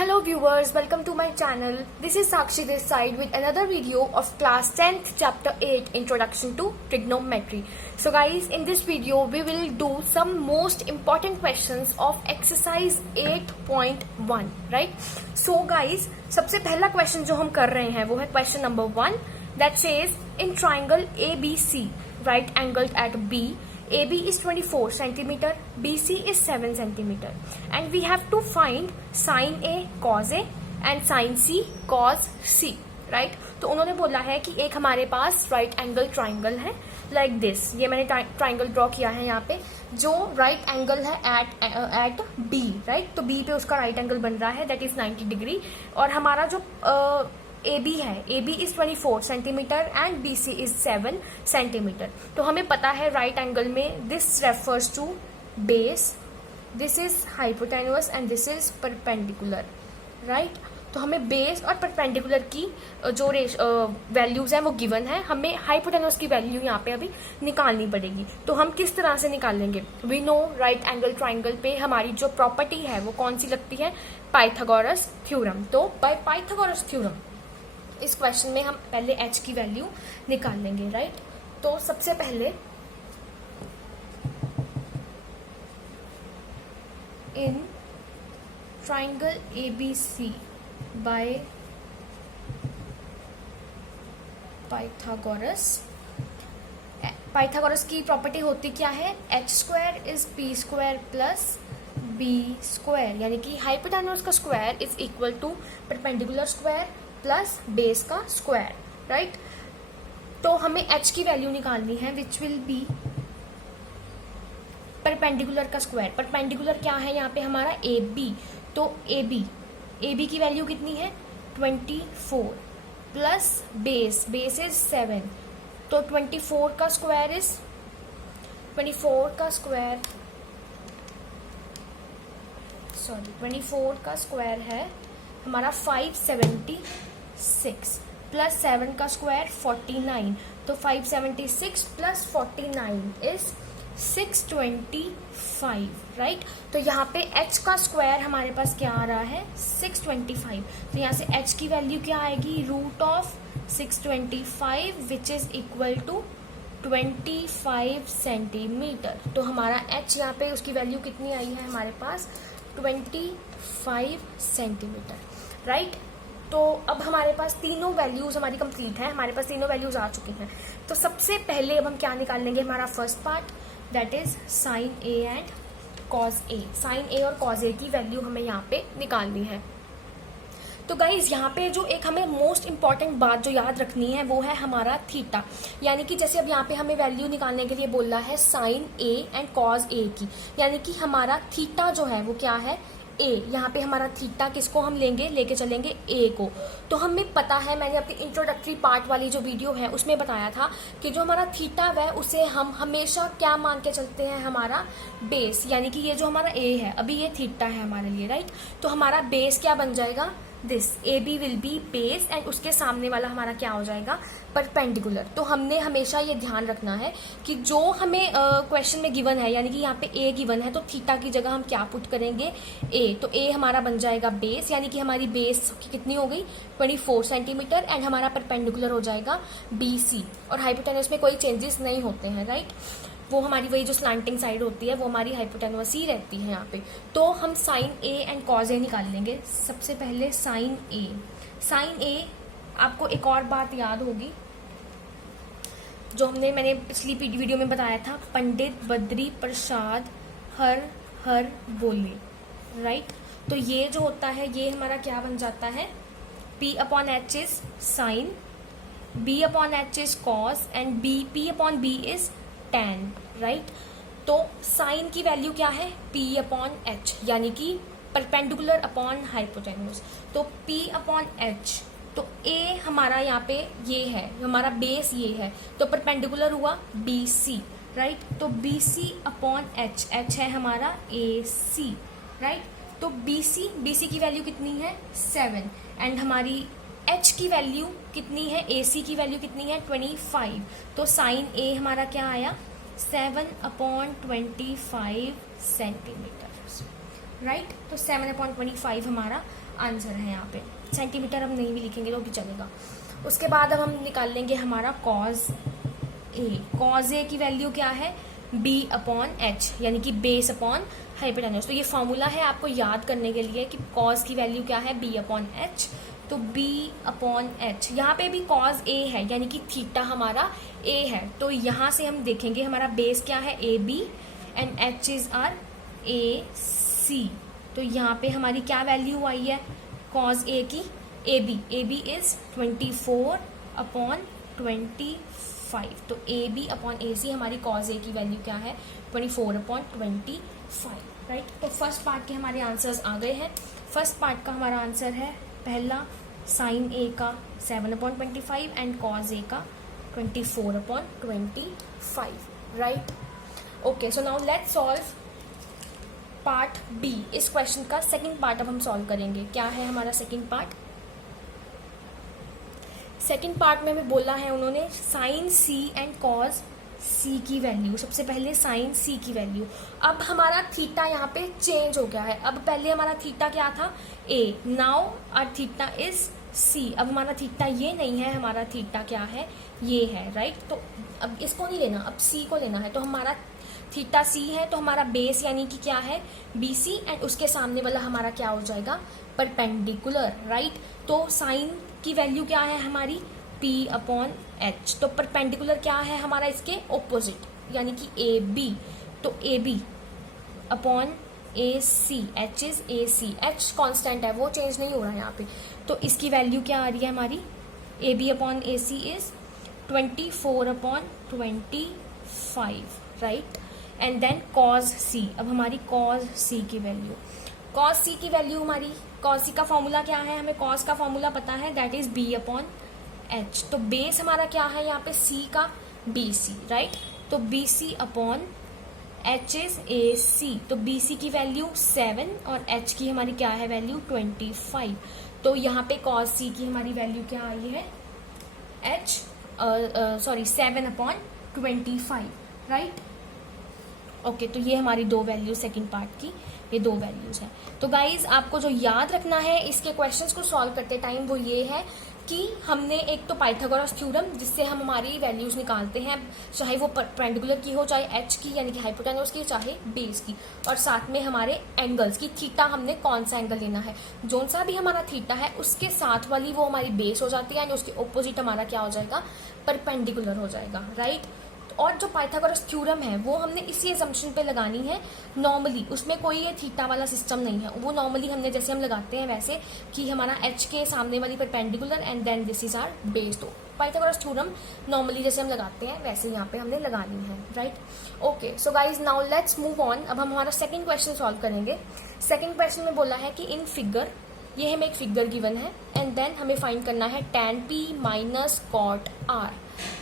Hello viewers, welcome to my channel. This is Sakshi this side with another video of class 10th chapter 8 introduction to trigonometry. So guys, in this video we will do some most important questions of exercise 8.1, right? So guys, सबसे पहला question जो हम कर रहे हैं वो है question number 1 that says in triangle ABC right angled at B, AB is 24 centimeter, BC is 7 centimeter, and we have to find sin A cos A and sin C cos C, right? तो उन्होंने बोला है कि एक हमारे पास right angle triangle है like this. ये मैंने ट्राइंगल ड्रॉ किया है यहाँ पे जो राइट एंगल है एट B, राइट? तो B पे उसका राइट एंगल बन रहा है दैट इज 90 डिग्री. और हमारा जो AB है, AB is 24 centimetre and BC is 7 centimetre. तो हमें पता है राइट एंगल में this refers to base, this is hypotenuse and this is perpendicular, right? तो हमें बेस और परपेंडिकुलर की जो वैल्यूज हैं वो गिवन है. हमें हाइपोटेन्यूस की वैल्यू यहाँ पे अभी निकालनी पड़ेगी. तो हम किस तरह से निकालेंगे? We know right angle triangle पे हमारी जो प्रॉपर्टी है वो कौन सी लगती है? Pythagoras theorem. तो बाय पाइथागोरस थ्योरम इस क्वेश्चन में हम पहले h की वैल्यू निकाल लेंगे, राइट? तो सबसे पहले in triangle ABC by Pythagoras की प्रॉपर्टी होती क्या है? h square is p square plus b square, यानी कि हाइपोटेन्यूस का square is equal to perpendicular square plus base का स्क्वायर, राइट? तो हमें h की वैल्यू निकालनी है विच विल बी परपेंडिकुलर का स्क्वायर. परपेंडिकुलर क्या है यहाँ पे? हमारा AB. तो AB की वैल्यू कितनी है? 24 प्लस बेस इज 7. तो 24 का स्क्वायर है हमारा 576 प्लस 7 का स्क्वायर 49. तो 576 प्लस 49 इज 625, राइट? तो यहाँ पे h का स्क्वायर हमारे पास क्या आ रहा है? 625. तो यहाँ से h की वैल्यू क्या आएगी? Root of 625 which is equal to 25 centimetre. तो हमारा h यहाँ पे उसकी वैल्यू कितनी आई है हमारे पास? 25 सेंटीमीटर, राइट? तो अब हमारे पास तीनों वैल्यूज हमारी कंप्लीट है, हमारे पास तीनों वैल्यूज आ चुकी हैं. तो सबसे पहले अब हम क्या निकाल लेंगे? हमारा first part that is sine A and cos A. Sine A और कॉस A की वैल्यू हमें यहाँ पे निकालनी है. तो गाइज यहाँ पे जो एक हमें मोस्ट इंपॉर्टेंट बात जो याद रखनी है वो है हमारा थीटा. यानी कि जैसे अब यहाँ पे हमें वैल्यू निकालने के लिए बोला है sine A and cos A की, यानी कि हमारा थीटा जो है वो क्या है? A. यहाँ पे हमारा थीटा किसको हम लेके चलेंगे? A को. तो हमें पता है, मैंने अपनी इंट्रोडक्टरी पार्ट वाली जो वीडियो है उसमें बताया था कि जो हमारा थीटा है उसे हम हमेशा क्या मान के चलते हैं? हमारा बेस. यानी कि ये जो हमारा A है अभी ये थीटा है हमारे लिए, राइट? तो हमारा बेस क्या बन जाएगा? This AB will be base and उसके सामने वाला हमारा क्या हो जाएगा? परपेंडिकुलर. तो हमने हमेशा ये ध्यान रखना है कि जो हमें क्वेश्चन में गिवन है, यानी कि यहाँ पे A गिवन है, तो थीटा की जगह हम क्या पुट करेंगे? A. तो A हमारा बन जाएगा बेस, यानी कि हमारी बेस कितनी हो गई? 24 सेंटीमीटर एंड हमारा परपेंडिकुलर हो जाएगा BC. और हाइपोटेन्यूस में कोई चेंजेस नहीं होते हैं, राइट? वो हमारी वही जो स्लैंटिंग साइड होती है वो हमारी हाइपोटेन्यूस ही रहती है यहाँ पे. तो हम sine A and cos A निकाल लेंगे. सबसे पहले साइन A आपको एक और बात याद होगी जो मैंने पिछली वीडियो में बताया था, पंडित बद्री प्रसाद हर बोले, राइट? तो ये जो होता है ये हमारा क्या बन जाता है? P/H is sine, B/H is cos and P/B is tan, right? तो साइन की वैल्यू क्या है? P/H, यानी कि परपेंडिकुलर अपॉन हाइपोटेन्यूस. तो P/H. तो A हमारा यहाँ पे ये है, हमारा बेस ये है, तो परपेंडिकुलर हुआ BC, राइट? तो BC/H, H है हमारा AC, राइट? तो BC की वैल्यु कितनी है? 7 एंड हमारी H की वैल्यू कितनी है? AC की वैल्यू कितनी है? 25. तो साइन A हमारा क्या आया? 7/25 सेंटीमीटर, राइट। तो 7/25 हमारा आंसर है यहाँ पे। सेंटीमीटर हम नहीं भी लिखेंगे तो भी चलेगा। उसके बाद अब हम निकाल लेंगे हमारा कॉज ए। कॉज ए की वैल्यू क्या है, B/H, यानी कि बेस अपॉन हाइपोटेन्यूज। तो ये फॉर्मूला है आपको याद करने के लिए कि कॉज की वैल्यू क्या है, B/H। तो B/H, यहाँ पे भी कॉज ए है यानी कि थीटा हमारा ए है। तो यहाँ से हम देखेंगे हमारा बेस क्या है, AB, and H is our AC। तो यहाँ पे हमारी क्या वैल्यू आई है कॉज ए की, AB इज 24/25। तो AB/AC हमारी कॉज ए की वैल्यू क्या है, 24/25, राइट। तो फर्स्ट पार्ट के हमारे आंसर्स आ गए हैं। फर्स्ट पार्ट का हमारा आंसर है पहला, साइन ए का 7/25 एंड कॉज ए का 24/25, right. Okay, so now let's solve part B. इस क्वेश्चन का सेकंड पार्ट अब हम सॉल्व करेंगे। क्या है हमारा सेकंड पार्ट, सेकंड पार्ट में हमें बोला है उन्होंने साइन सी एंड कॉज सी की वैल्यू। सबसे पहले साइन सी की वैल्यू। अब हमारा थीटा यहाँ पे चेंज हो गया है। अब पहले हमारा थीटा क्या था, A, now our theta is C. अब हमारा थीटा ये नहीं है, हमारा थीटा क्या है, ये है, राइट। तो अब इसको नहीं लेना, अब सी को लेना है। तो हमारा थीटा सी है, तो हमारा बेस यानी कि क्या है, BC, एंड उसके सामने वाला हमारा क्या हो जाएगा, परपेंडिकुलर, राइट। तो साइन की वैल्यू क्या है हमारी, P/H। तो परपेंडिकुलर क्या है हमारा इसके ऑपोजिट यानी कि AB। तो AB/AC, H is AC। H constant है, वो चेंज नहीं हो रहा है यहाँ पे। तो इसकी वैल्यू क्या आ रही है हमारी, AB/AC is 24/25, right. And then cos C. अब हमारी कॉज सी की वैल्यू, कॉज सी की वैल्यू हमारी, कॉज सी का फॉर्मूला क्या है, हमें कॉज का फॉर्मूला पता है, दैट इज B/H। तो बेस हमारा क्या है यहाँ पे, C का BC, राइट। तो BC/H इज AC। तो BC की वैल्यू 7 और H की हमारी क्या है वैल्यू, 25। तो यहाँ पे कॉज सी की हमारी वैल्यू क्या आई है, 7/25, राइट। ओके, तो ये हमारी दो वैल्यू सेकंड पार्ट की, ये दो वैल्यूज हैं। तो गाइज आपको जो याद रखना है इसके क्वेश्चंस को सॉल्व करते टाइम वो ये है कि हमने एक तो पाइथागोरस थ्योरम जिससे हम हमारी वैल्यूज निकालते हैं, चाहे वो परपेंडिकुलर की हो, चाहे एच की यानी कि हाइपोटेन्यूज की, चाहे बेस की, और साथ में हमारे एंगल्स की, थीटा हमने कौन सा एंगल लेना है, जोन सा भी हमारा थीटा है उसके साथ वाली वो हमारी बेस हो जाती है, यानी उसके ऑपोजिट हमारा क्या हो जाएगा, परपेंडिकुलर हो जाएगा, राइट। और जो पाइथागोरस थ्योरम है वो हमने इसी असम्पशन पे लगानी है नॉर्मली, उसमें कोई ये थीटा वाला सिस्टम नहीं है, वो नॉर्मली हमने जैसे हम लगाते हैं वैसे कि हमारा एच के सामने वाली perpendicular and then this is our base. तो पाइथागोरस थ्योरम नॉर्मली जैसे हम लगाते हैं वैसे यहाँ पे हमने लगानी है, right. Okay, so guys now let's move on. अब हम हमारा सेकेंड क्वेश्चन सॉल्व करेंगे। सेकेंड क्वेश्चन में बोला है कि इन फिगर, ये हमें एक फिगर गिवन है एंड देन हमें फाइंड करना है tan P minus cot R,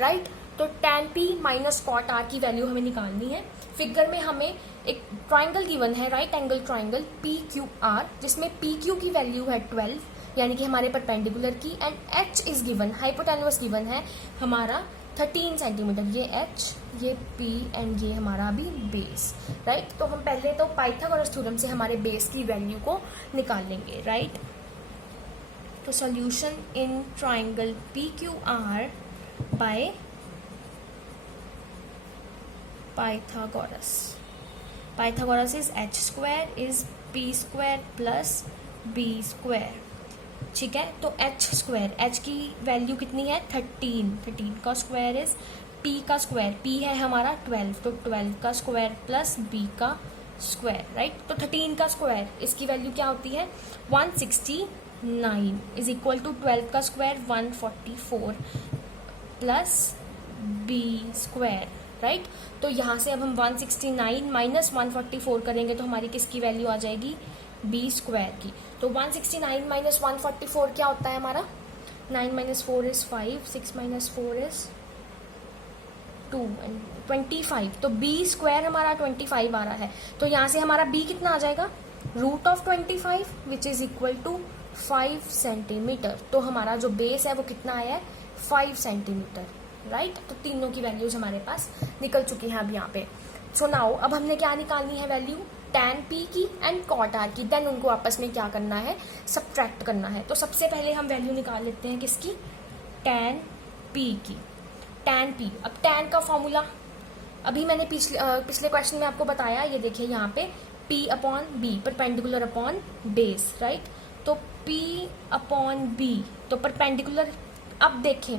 right. तो tan P minus cot R की वैल्यू हमें निकालनी है। फिगर में हमें एक ट्राइंगल गिवन है, राइट एंगल ट्राइंगल PQR, जिसमें PQ की वैल्यू है 12 यानी कि हमारे परपेंडिकुलर की, and H is given, hypotenuse given है हमारा 13 सेंटीमीटर। ये H, ये P एंड ये हमारा भी बेस, राइट। तो हम पहले तो पाइथागोरस थ्योरम से हमारे बेस की वैल्यू को निकाल लेंगे, राइट। तो सॉल्यूशन इन ट्राइंगल PQR बाय Pythagoras is h square is p square plus b square, ठीक है। तो h स्क्वायर, h की वैल्यू कितनी है 13 का स्क्वायर इज p का स्क्वायर, p है हमारा 12, तो 12 का स्क्वायर प्लस b का स्क्वायर, राइट। तो 13 का स्क्वायर इसकी वैल्यू क्या होती है 169 इज इक्वल टू 12 का square 144 plus b square, right. तो यहाँ से अब हम 169 माइनस 144 करेंगे तो हमारी किसकी वैल्यू आ जाएगी b स्क्वायर की। तो 169 माइनस 144 क्या होता है हमारा, 9 minus 4 is 5, 6 minus 4 is 2 and 25। तो b स्क्वायर हमारा 25 आ रहा है। तो यहाँ से हमारा b कितना आ जाएगा, root of 25 which is equal to 5 centimetre. तो हमारा जो बेस है वो कितना आया है 5 सेंटीमीटर, राइट। तो तीनों की वैल्यूज हमारे पास निकल चुकी हैं अब यहाँ पे। सो नाउ अब हमने क्या निकालनी है वैल्यू, tan p की एंड cot r की, देन उनको आपस में क्या करना है, सब्ट्रैक्ट करना है। तो सबसे पहले हम वैल्यू निकाल लेते हैं किसकी, tan p की, tan p। अब tan का फॉर्मूला अभी मैंने पिछले क्वेश्चन में आपको बताया, ये देखिए यहाँ पे p upon b, perpendicular upon base, right. तो p अपॉन b, तो परपेंडिकुलर। अब देखें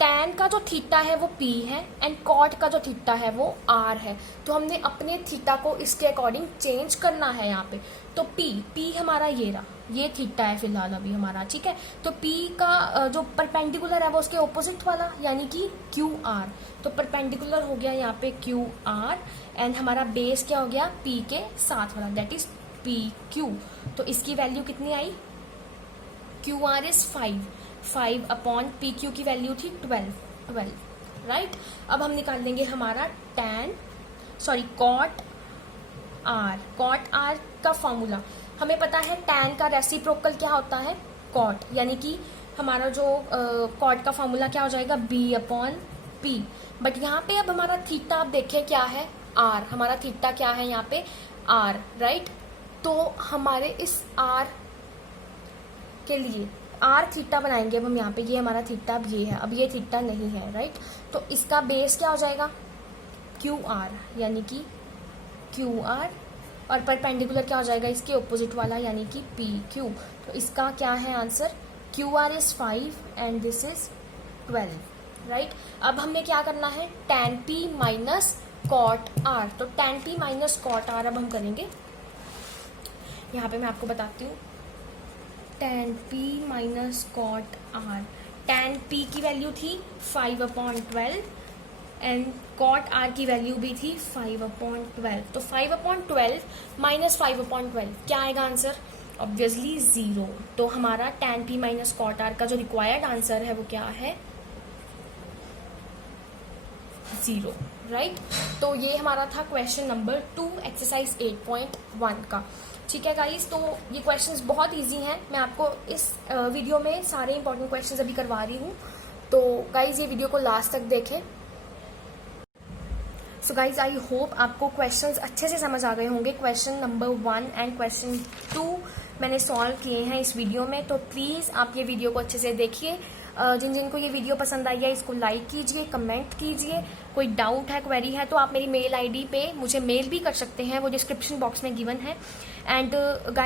tan का जो थीटा है वो p है एंड cot का जो थीटा है वो r है, तो हमने अपने थीटा को इसके अकॉर्डिंग चेंज करना है यहाँ पे। तो p हमारा ये रहा, ये थीटा है फिलहाल अभी हमारा, ठीक है। तो p का जो परपेंडिकुलर है वो उसके ऑपोजिट वाला यानी कि QR, तो परपेंडिकुलर हो गया यहाँ पे QR एंड हमारा बेस क्या हो गया, p के साथ वाला, दैट इज PQ। तो इसकी वैल्यू कितनी आई, QR इज 5 अपॉन PQ की वैल्यू थी 12, राइट। अब हम निकाल देंगे हमारा cot R का फॉर्मूला हमें पता है, tan का रेसिप्रोकल क्या होता है, cot, यानी कि हमारा जो cot का फॉर्मूला क्या हो जाएगा, B अपॉन P। बट यहाँ पे अब हमारा थीटा आप देखें क्या है, R, हमारा थीटा क्या है यहाँ पे, R, राइट। तो हमारे इस R के लिए R थीटा बनाएंगे अब हम यहाँ पे, ये हमारा थीटा अब ये है, अब ये थीटा नहीं है, राइट। तो इसका बेस क्या हो जाएगा, QR, यानी कि QR, और परपेंडिकुलर क्या हो जाएगा इसके ऑपोजिट वाला यानी कि PQ। तो इसका क्या है answer, QR is 5 and this is 12, right. अब हमने क्या करना है, tan P minus cot R, तो tan P minus cot R अब हम करेंगे। यहाँ पे मैं आपको बताती हूँ, tan P minus cot R, tan P की वैल्यू थी 5 अपॉन 12 एंड cot R की वैल्यू भी थी 5 अपॉन 12। तो 5 अपॉन 12 माइनस 5 अपॉन 12 क्या आएगा आंसर, ऑब्वियसली 0। तो हमारा tan P minus cot R का जो रिक्वायर्ड आंसर है वो क्या है, 0, राइट। तो ये हमारा था क्वेश्चन नंबर 2 एक्सरसाइज 8.1 का, ठीक है गाइस। तो ये क्वेश्चंस बहुत इजी हैं, मैं आपको इस वीडियो में सारे इंपॉर्टेंट क्वेश्चंस अभी करवा रही हूँ। तो गाइस ये वीडियो को लास्ट तक देखें। सो गाइज आई होप आपको क्वेश्चंस अच्छे से समझ आ गए होंगे। क्वेश्चन नंबर 1 एंड क्वेश्चन 2 मैंने सॉल्व किए हैं इस वीडियो में, तो प्लीज़ आप ये वीडियो को अच्छे से देखिए। जिन जिन को ये वीडियो पसंद आई है इसको लाइक कीजिए, कमेंट कीजिए। कोई डाउट है, क्वेरी है तो आप मेरी मेल आईडी पे मुझे मेल भी कर सकते हैं, वो डिस्क्रिप्शन बॉक्स में गिवन है। And guys